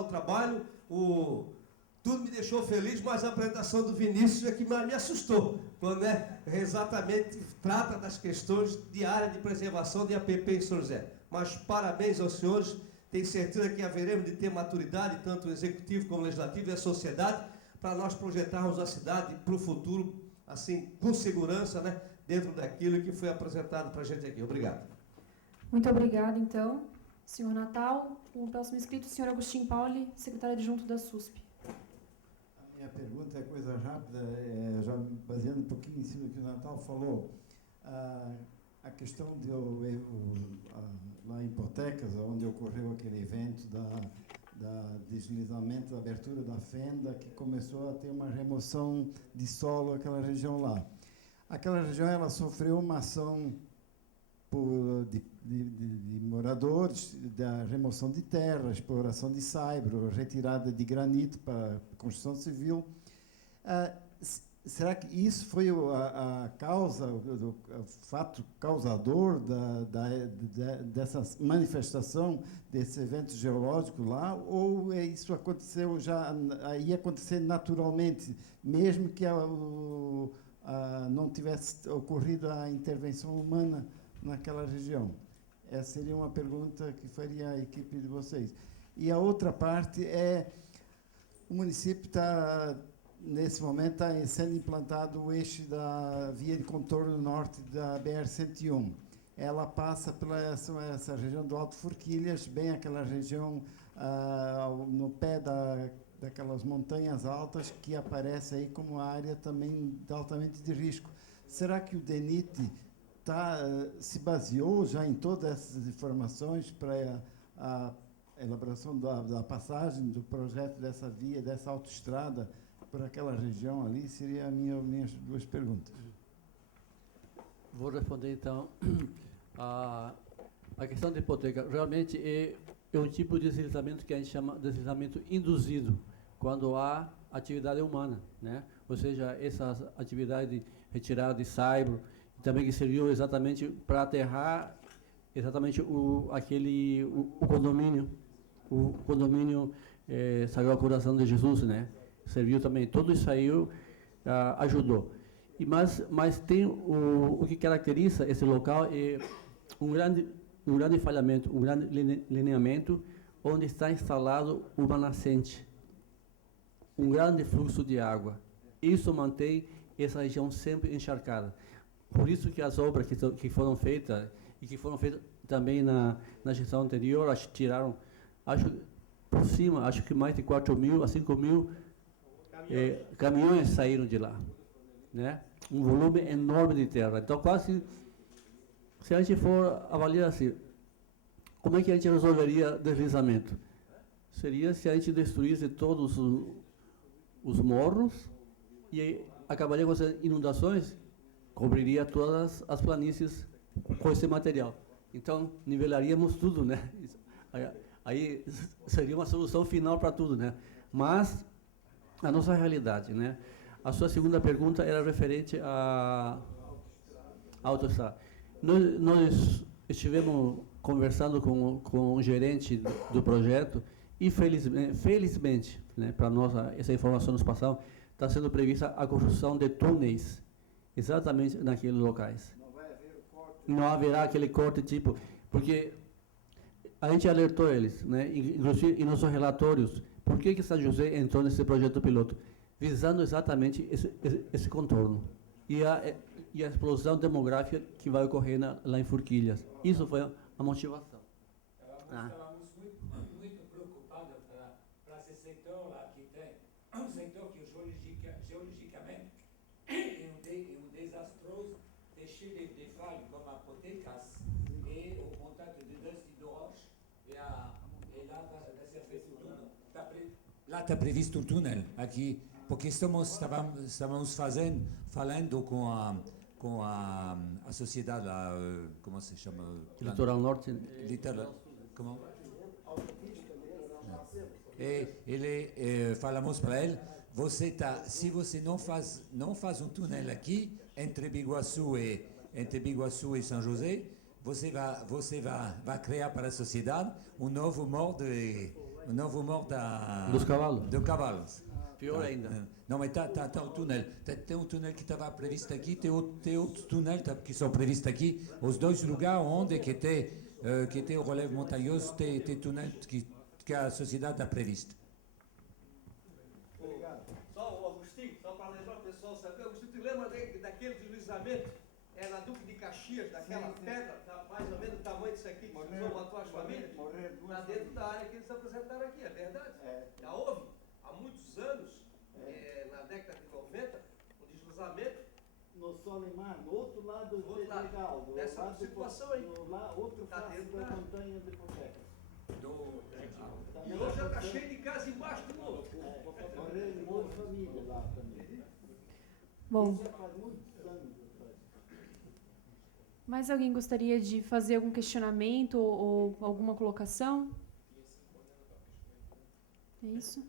o trabalho, tudo me deixou feliz, mas a apresentação do Vinícius é que me assustou, quando exatamente trata das questões de área de preservação de APP em São José. Mas parabéns aos senhores, tenho certeza que haveremos de ter maturidade, tanto o executivo como o legislativo e a sociedade, para nós projetarmos a cidade para o futuro, assim, com segurança, dentro daquilo que foi apresentado para a gente aqui. Obrigado. Muito obrigada, então, senhor Natal. O próximo inscrito, o senhor Agostinho Pauli, secretário adjunto da SUSP. A minha pergunta é coisa rápida, já baseando um pouquinho em cima do que o Natal falou. A questão lá em Potecas, onde ocorreu aquele evento da deslizamento, da abertura da fenda, que começou a ter uma remoção de solo naquela região lá. Aquela região ela sofreu uma ação de moradores, da remoção de terra, exploração de saibro, retirada de granito para construção civil. Será que isso foi a causa, o fato causador dessa manifestação, desse evento geológico lá, ou isso aconteceu ia acontecer naturalmente, mesmo que não tivesse ocorrido a intervenção humana naquela região? Essa seria uma pergunta que faria a equipe de vocês. E a outra parte o município nesse momento está sendo implantado o eixo da via de contorno norte da BR-101. Ela passa pela essa região do Alto Forquilhas, bem aquela região no pé daquelas montanhas altas, que aparece aí como área também altamente de risco. Será que o DENIT se baseou já em todas essas informações para a elaboração da passagem do projeto dessa via, dessa autoestrada por aquela região ali? Seria minhas duas perguntas. Vou responder, então. A questão da hipoteca realmente é um tipo de deslizamento que a gente chama de deslizamento induzido, quando há atividade humana, Ou seja, essa atividade de retirada de saibro, também que serviu exatamente para aterrar exatamente o condomínio, Sagrado Coração de Jesus, Serviu também, tudo isso aí ajudou. Mas tem o que caracteriza esse local é um grande falhamento, um grande lineamento, onde está instalado uma nascente, um grande fluxo de água. Isso mantém essa região sempre encharcada. Por isso que as obras que foram feitas, e que foram feitas também na gestão anterior, tiraram, por cima, acho que mais de 4.000 a 5.000 caminhões saíram de lá. Um volume enorme de terra. Então, quase, se a gente for avaliar assim, como é que a gente resolveria deslizamento? Seria se a gente destruísse todos os morros e aí acabaria com as inundações, cobriria todas as planícies com esse material. Então, nivelaríamos tudo, Aí seria uma solução final para tudo, Mas, a nossa realidade, A sua segunda pergunta era referente à autoestrada. Nós estivemos conversando com o gerente do projeto e, felizmente, para nós, essa informação nos passou, está sendo prevista a construção de túneis exatamente naqueles locais. Não vai haver corte? Não haverá aquele corte tipo, porque a gente alertou eles, inclusive em nossos relatórios, por que São José entrou nesse projeto piloto, visando exatamente esse contorno e a explosão demográfica que vai ocorrer lá em Forquilhas. Isso foi a motivação. Estávamos muito preocupados para esse setor lá, que tem um setor que geologicamente é um desastroso, é cheio de falhas, como a Potecas, e o contato de dust de rocha, e lá vai ser feito um túnel. Lá está previsto um túnel, aqui, porque estávamos falando com a sociedade lá, como se chama? Litoral Norte. Como? Falamos para ele, se você não faz um túnel aqui entre Biguaçu e São José, você vai criar para a sociedade um novo modo o novo morro Dos cavalos. de cavalos. Pior ainda. Não, mas tá o túnel. Tem um túnel que estava previsto aqui, tem outros túneis que são previstos aqui. Os dois lugares onde que tem o relevo montanhoso, tem túnel que a sociedade está prevista. Só o Agostinho, só para lembrar o pessoal saber, Agostinho, tu lembra daquele deslizamento? É na Duque de Caxias, daquela pedra, mais ou menos do tamanho disso aqui, que usou matou as famílias? Está dentro da área que eles apresentaram aqui, é verdade? Já houve, há muitos anos, na década de 90, o deslizamento. No Solimar, no outro lado do lado, legal, dessa lado situação aí. Outro Tá face dentro da da- montanha de Pocheca. E hoje já está cheio de casa embaixo de novo. Morreram um monte de família lá também. Bom, Já faz muitos anos atrás. mais alguém gostaria de fazer algum questionamento ou alguma colocação? É isso?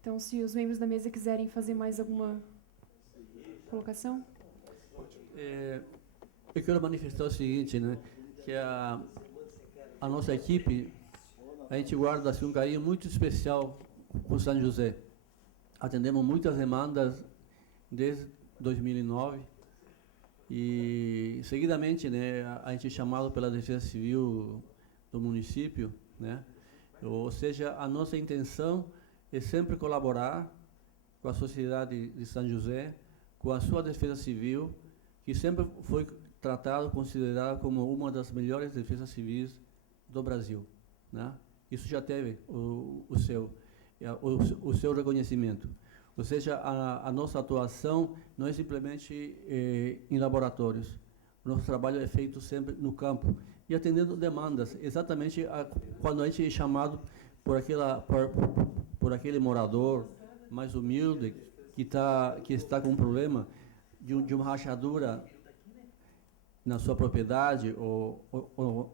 Então, se os membros da mesa quiserem fazer mais alguma colocação? Eu quero manifestar o seguinte, né? Que a nossa equipe, a gente guarda assim, um carinho muito especial com São José. Atendemos muitas demandas desde 2009 e, seguidamente, né, a gente é chamado pela Defesa Civil do município, né? Ou seja, a nossa intenção é sempre colaborar com a sociedade de São José, com a sua defesa civil, que sempre foi tratado, considerado como uma das melhores defesas civis do Brasil, né? Isso já teve o seu reconhecimento. Ou seja, a nossa atuação não é simplesmente em laboratórios. O nosso trabalho é feito sempre no campo e atendendo demandas. Exatamente quando a gente é chamado por aquele morador mais humilde que está com um problema de uma rachadura na sua propriedade ou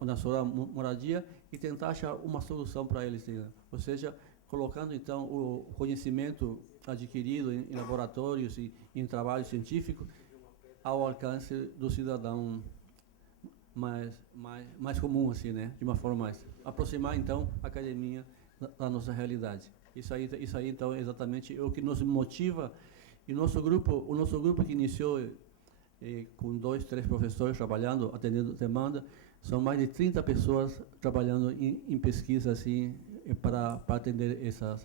na sua moradia e tentar achar uma solução para eles. Né? Ou seja, colocando então o conhecimento adquirido em laboratórios e em trabalho científico ao alcance do cidadão mais comum, assim, né? De uma forma mais aproximar então a academia da nossa realidade. Isso aí então é exatamente o que nos motiva. E o nosso grupo que iniciou com 2, 3 professores trabalhando, atendendo demanda, são mais de 30 pessoas trabalhando em pesquisa assim para atender essa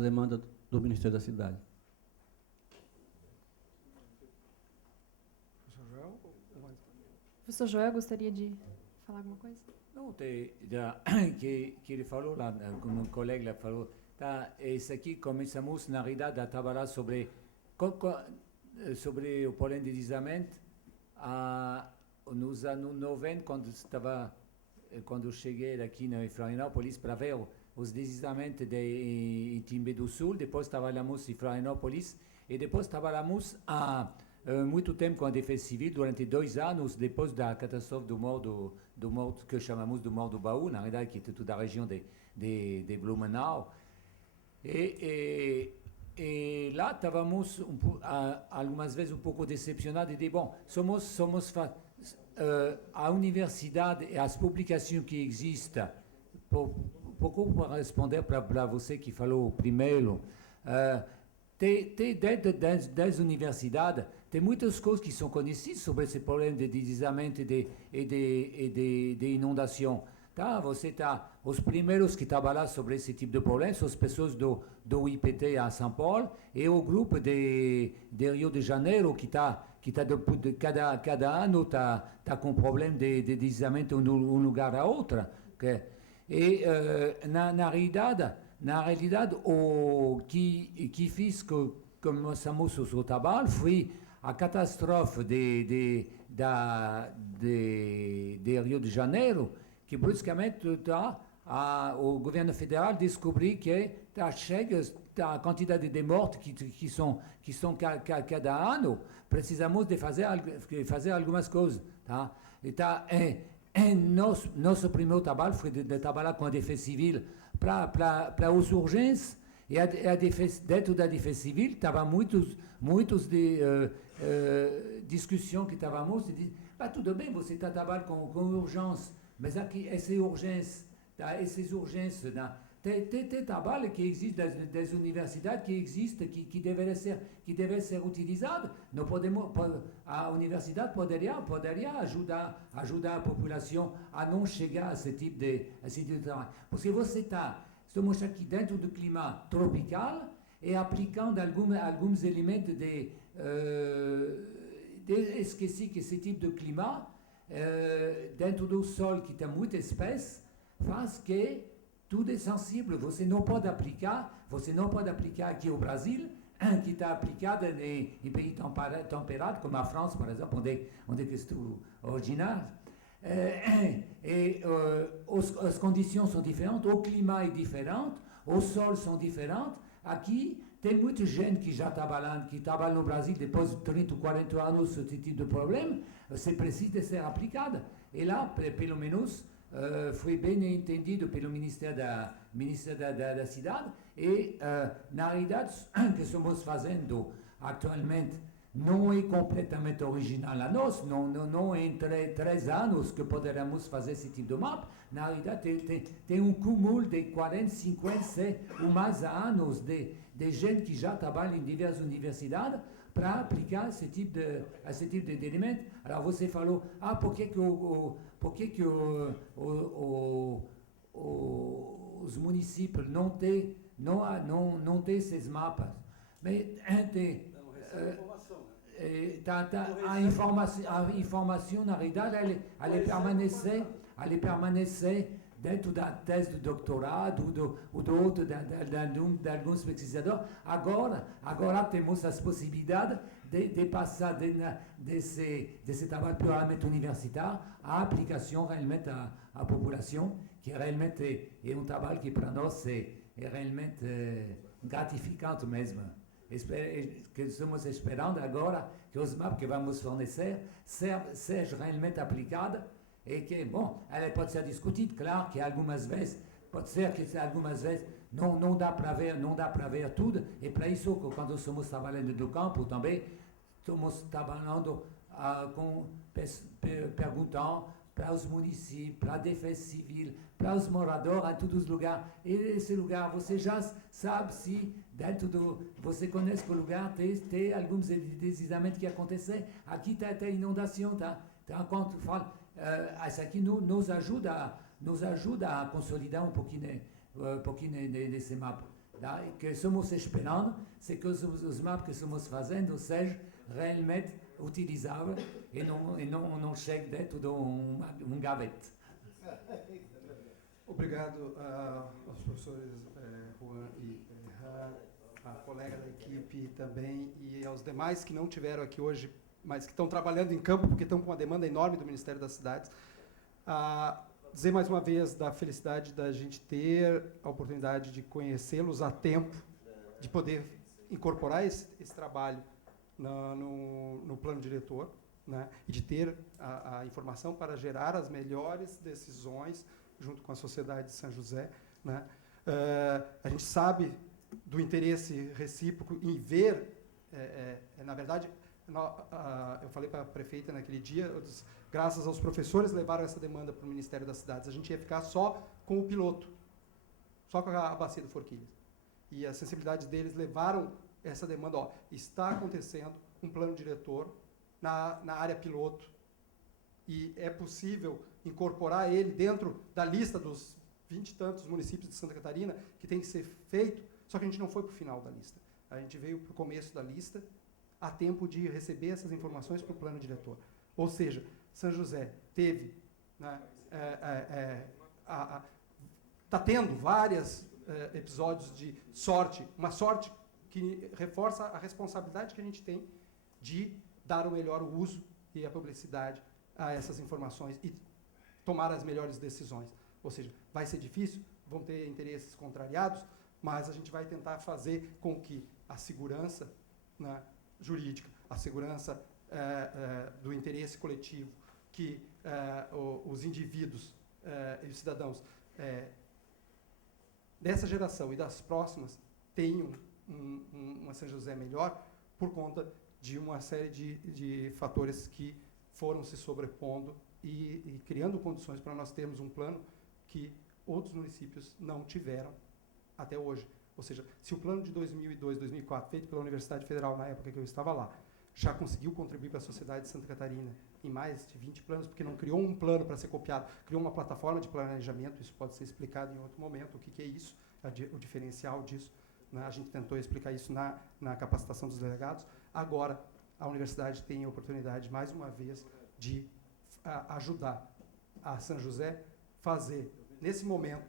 demanda do Ministério da Cidade. Professor Joel, gostaria de falar alguma coisa? Não, que ele falou lá, como um colega falou, isso aqui começamos na realidade a trabalhar sobre o problema de deslizamento nos anos 90, quando eu cheguei aqui em Florianópolis para ver os deslizamentos em Timbé do Sul, depois trabalhamos em Florianópolis e depois trabalhamos há muito tempo com a Defesa Civil, durante 2 anos, depois da catástrofe do morro que chamamos do Morro do Baú, na verdade, que é toda a região de Blumenau. E lá estávamos algumas vezes um pouco decepcionados de bom, a universidade e as publicações que existem, pouco para responder para você que falou primeiro, dentro das universidades, tem muitas coisas que são conhecidas sobre esse problema de deslizamento e de inundação. Tá? Os primeiros que trabalham sobre esse tipo de problema são as pessoas do IPT a São Paulo e o grupo de Rio de Janeiro que cada ano está com problema de deslizamento de um lugar a outro. Okay? E na realidade, o que fiz que começamos o trabalho foi a catástrofe de Rio de Janeiro, que bruscamente o governo federal descobriu que chega a quantidade de mortes que são cada ano, precisamos de fazer algumas coisas. Tá? Nosso primeiro trabalho foi de trabalhar com a Defesa Civil para as urgências, e dentro da Defesa Civil estava muitos discussões que estávamos, tudo bem, você está trabalhando com urgência, mas aqui, essa urgência essas urgências, tem trabalho que existe das universidades que existe que deve ser utilizado. Não podemos, a universidade poderia ajudar a população a não chegar a esse tipo de trabalho. Porque estamos aqui dentro do clima tropical e aplicando alguns elementos esqueci que esse tipo de clima dentro do sol que tem muita espécie faz que tudo é sensível. Você não pode aplicar aqui no Brasil, que está aplicado em país temperados, como a França, por exemplo, onde eu estou originário. As condições são diferentes, o clima é diferente, os sols são diferentes. Aqui tem muita gente que já trabalha no Brasil depois de 30 ou 40 anos esse tipo de problema. Você precisa ser aplicada. E lá, pelo menos, foi bem entendido pelo Ministério da Cidade e, na realidade, o que estamos fazendo atualmente não é completamente original a nós, não é em 3 anos que poderemos fazer esse tipo de mapa. Na realidade, tem um cúmulo de 40, 50, 100 ou mais anos de gente que já trabalha em diversas universidades para aplicar esse tipo de elemento. Alors, você falou, por que os municípios não têm esses mapas? Mas a informação, na realidade, ela permanece dentro da tese de doutorado ou de alguns pesquisadores. Agora temos as possibilidades de passar desse trabalho puramente universitário à aplicação realmente à população, que realmente é um trabalho que para nós é realmente gratificante mesmo. Que estamos esperando agora que os mapas que vamos fornecer sejam realmente aplicados e que, bom, ela pode ser discutida, claro que algumas vezes, não dá para ver tudo, e para isso, quando estamos trabalhando no campo também, estamos trabalhando perguntando para os municípios, para a defesa civil, para os moradores, em todos os lugares. E esse lugar, você já sabe se você conhece o lugar, tem alguns deslizamentos que acontecem. Aqui tem inundação, tá? Quando fala, isso aqui nos ajuda a consolidar um pouquinho desse mapa. Tá? O que estamos esperando, é que os mapas que estamos fazendo sejam realmente utilizáveis e não cheguem dentro de um gavete. Obrigado aos professores Juan e a colega da equipe também, e aos demais que não tiveram aqui hoje, mas que estão trabalhando em campo, porque estão com uma demanda enorme do Ministério das Cidades. Dizer mais uma vez da felicidade da gente ter a oportunidade de conhecê-los a tempo, de poder incorporar esse trabalho no plano diretor, né, e de ter a informação para gerar as melhores decisões junto com a sociedade de São José, né. A gente sabe do interesse recíproco em ver, na verdade, eu falei para a prefeita naquele dia, graças aos professores levaram essa demanda para o Ministério das Cidades, a gente ia ficar só com o piloto, só com a bacia do Forquilhas. E a sensibilidade deles levaram essa demanda, está acontecendo um plano diretor na área piloto, e é possível incorporar ele dentro da lista dos 20 e tantos municípios de Santa Catarina que tem que ser feito, só que a gente não foi para o final da lista. A gente veio para o começo da lista, a tempo de receber essas informações para o plano diretor. Ou seja, São José teve, né, está tendo vários episódios de sorte, uma sorte que reforça a responsabilidade que a gente tem de dar o melhor uso e a publicidade a essas informações e tomar as melhores decisões. Ou seja, vai ser difícil, vão ter interesses contrariados, mas a gente vai tentar fazer com que a segurança, né, jurídica, a segurança do interesse coletivo, que os indivíduos e os cidadãos dessa geração e das próximas tenham uma São José melhor por conta de uma série de fatores que foram se sobrepondo e criando condições para nós termos um plano que outros municípios não tiveram até hoje. Ou seja, se o plano de 2002, 2004, feito pela Universidade Federal na época que eu estava lá, já conseguiu contribuir para a sociedade de Santa Catarina em mais de 20 planos, porque não criou um plano para ser copiado, criou uma plataforma de planejamento, isso pode ser explicado em outro momento, o que é isso, o diferencial disso, né? A gente tentou explicar isso na capacitação dos delegados. Agora, a universidade tem a oportunidade, mais uma vez, de ajudar a São José fazer, nesse momento,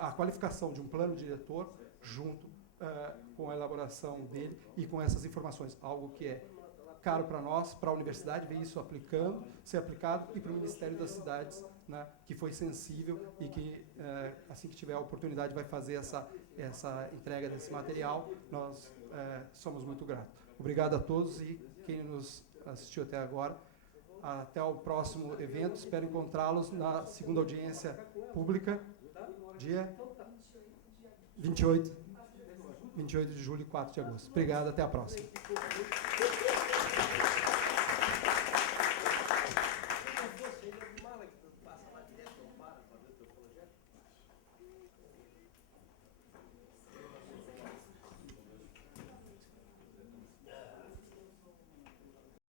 a qualificação de um plano diretor junto com a elaboração dele e com essas informações, algo que é caro para nós, para a universidade, ver isso ser aplicado, e para o Ministério das Cidades, né, que foi sensível e que, assim que tiver a oportunidade, vai fazer essa entrega desse material. Nós somos muito gratos. Obrigado a todos e quem nos assistiu até agora. Até o próximo evento. Espero encontrá-los na segunda audiência pública, dia 28 de julho e 4 de agosto. Obrigado, até a próxima.